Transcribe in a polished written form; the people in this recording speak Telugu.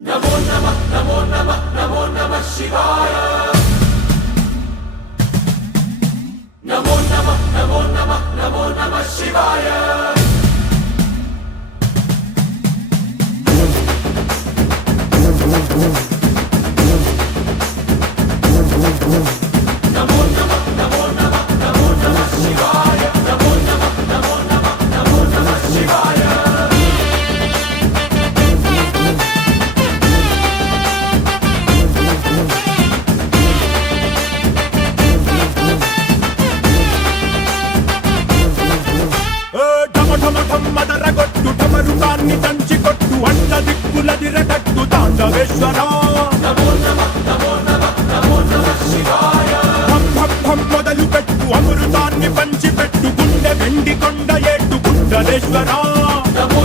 नमो नमः नमो नमः नमो नमः शिवाय। नमो नमः नमो नमः नमो नमः शिवाय। नमो नमः नमो नमः नमो नमः शिवाय। नमो नमः नमो नमः नमो नमः शिवाय। మదరగొట్టు ఢమరుకాన్ని దంచి కొట్టు అంత దిక్కులదిరగట్టు తాండవేశ్వర नमो नमः नमो नमः नमो नमः शिवाय। భం భం భం మొదలు పెట్టు అమృతాన్ని పంచి పెట్టు గుండె వెండి కొండ ఏట్టు గుండలేశ్వర नमो